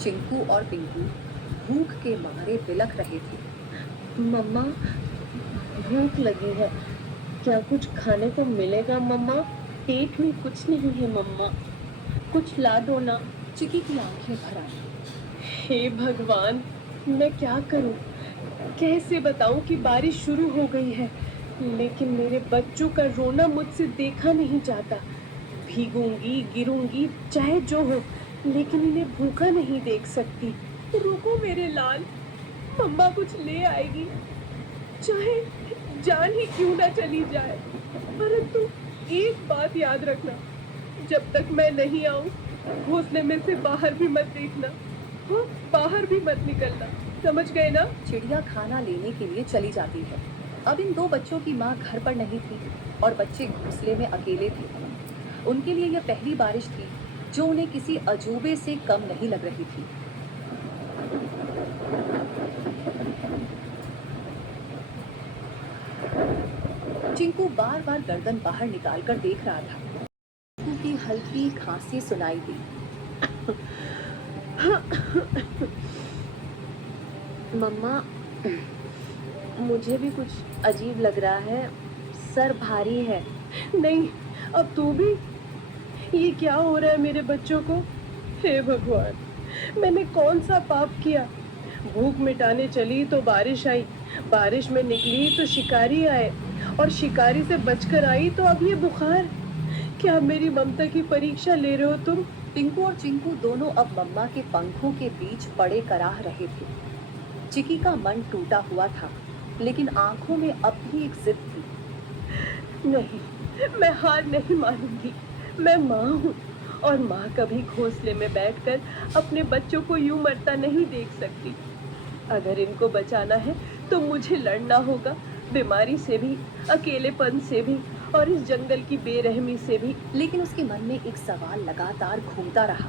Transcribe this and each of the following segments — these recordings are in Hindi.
चिंकू और पिंकू भूख के मारे बिलख रहे थे। मम्मा, भूख लगी है। क्या कुछ खाने को मिलेगा मम्मा? पेट में कुछ नहीं है मम्मा, कुछ ला दो ना। चिकी की आंखें भर आई। हे भगवान, मैं क्या करूं? कैसे बताऊं कि बारिश शुरू हो गई है, लेकिन मेरे बच्चों का रोना मुझसे देखा नहीं जाता। भीगूंगी, गिरूंगी, चाहे जो हो, लेकिन इन्हें भूखा नहीं देख सकती। रुको मेरे लाल, मम्मा कुछ ले आएगी, चाहे जान ही क्यों ना चली जाए। परंतु एक बात याद रखना, जब तक मैं नहीं आऊं, घोंसले में से बाहर भी मत देखना। हाँ, बाहर भी मत निकलना, समझ गए ना? चिड़िया खाना लेने के लिए चली जाती है। अब इन दो बच्चों की माँ घर पर नहीं थी और बच्चे घोंसले में अकेले थे। उनके लिए यह पहली बारिश थी जो उन्हें किसी अजूबे से कम नहीं लग रही थी। चिंकू बार बार गर्दन बाहर निकालकर देख रहा था। चिंकू की हल्की खांसी सुनाई दी। मम्मा, मुझे भी कुछ अजीब लग रहा है, सर भारी है। नहीं, अब तू भी? ये क्या हो रहा है मेरे बच्चों को? हे भगवान, मैंने कौन सा पाप किया? भूख मिटाने चली तो बारिश आई, बारिश में निकली तो शिकारी आए, और शिकारी से बचकर आई तो अब ये बुखार। क्या मेरी ममता की परीक्षा ले रहे हो तुम? पिंकू और चिंकू दोनों अब मम्मा के पंखों के बीच पड़े कराह रहे थे। चिकी का मन टूटा हुआ था, लेकिन आंखों में अब भी एक जिद थी। नहीं, मैं हार नहीं मानूंगी। मैं माँ हूँ, और माँ कभी घोंसले में बैठकर अपने बच्चों को यूं मरता नहीं देख सकती। अगर इनको बचाना है तो मुझे लड़ना होगा, बीमारी से भी, अकेलेपन से भी, और इस जंगल की बेरहमी से भी। लेकिन उसके मन में एक सवाल लगातार घूमता रहा।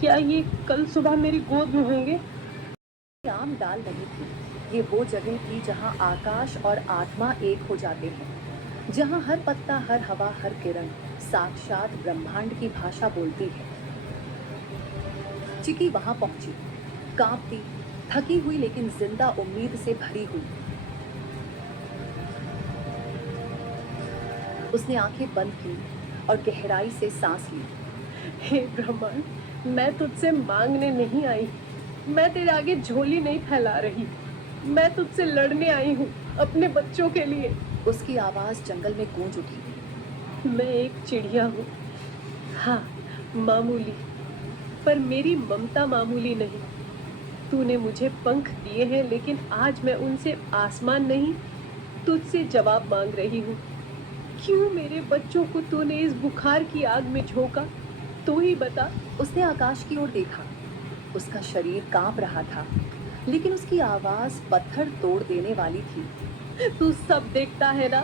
क्या ये कल सुबह मेरी गोद में होंगे? आम डाल नहीं थी। ये वो जगह थी जहाँ आकाश और आत्मा एक हो जाते हैं, जहाँ हर पत्ता, हर हवा, हर किरण साक्षात ब्रह्मांड की भाषा बोलती है। चिकी वहां पहुंची, कांपती, थकी हुई, लेकिन जिंदा उम्मीद से भरी हुई। उसने आंखें बंद की और गहराई से सांस ली। हे ब्रह्मांड, मैं तुझसे मांगने नहीं आई, मैं तेरे आगे झोली नहीं फैला रही, मैं तुझसे लड़ने आई हूँ, अपने बच्चों के लिए। उसकी आवाज जंगल में गूंज उठी। मैं एक चिड़िया हूँ, हाँ, मामूली, पर मेरी ममता मामूली नहीं। तूने मुझे पंख दिए हैं, लेकिन आज मैं उनसे आसमान नहीं, तुझसे जवाब मांग रही हूँ। क्यों मेरे बच्चों को तूने इस बुखार की आग में झोंका? तू ही बता। उसने आकाश की ओर देखा। उसका शरीर कांप रहा था, लेकिन उसकी आवाज पत्थर तोड़ देने वाली थी। तू सब देखता है ना,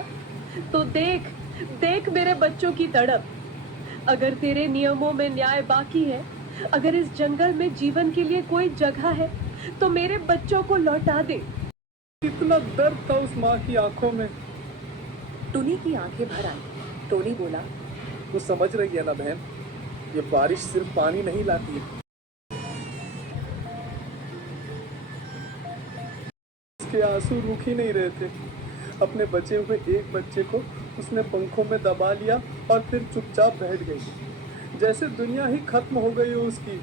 तो देख, देख मेरे बच्चों की तड़प। अगर तेरे नियमों में न्याय बाकी है, अगर इस जंगल में जीवन के लिए कोई जगह है, तो मेरे बच्चों को लौटा दे। कितना दर्द था उस माँ की आंखों में। टुनी की आंखें भर आई। टोनी बोला, तू समझ रही है ना बहन, ये बारिश सिर्फ पानी नहीं लाती है, उसके आंसू रुक ही नहीं रहे थे। अपने बचे हुए एक बच्चे को उसने पंखों में दबा लिया और फिर चुपचाप बैठ गई, जैसे दुनिया ही खत्म हो गई हो उसकी।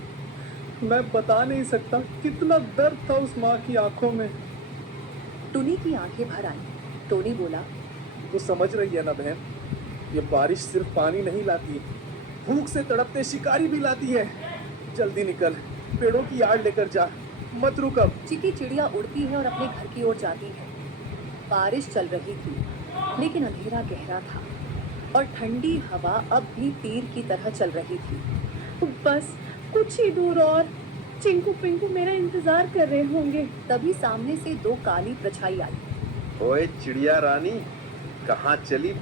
मैं बता नहीं सकता कितना दर्द था उस माँ की आंखों में। टुनी की आंखें भर आई। टोनी बोला, तू समझ रही है ना बहन, ये बारिश सिर्फ पानी नहीं लाती है, भूख से तड़पते शिकारी भी लाती है। जल्दी निकल, पेड़ों की आड़ लेकर जा, मत रुक अब। चिकी चिड़िया उड़ती है और अपने घर की ओर जाती है। बारिश चल रही थी, लेकिन अंधेरा गहरा था और ठंडी हवा अब भी तीर की तरह चल रही थी। बस कुछ ही दूर और, चिंकू पिंकू मेरा इंतजार कर रहे होंगे। तभी सामने से दो काली परछाई आई। ओए चिड़िया रानी, कहाँ चली?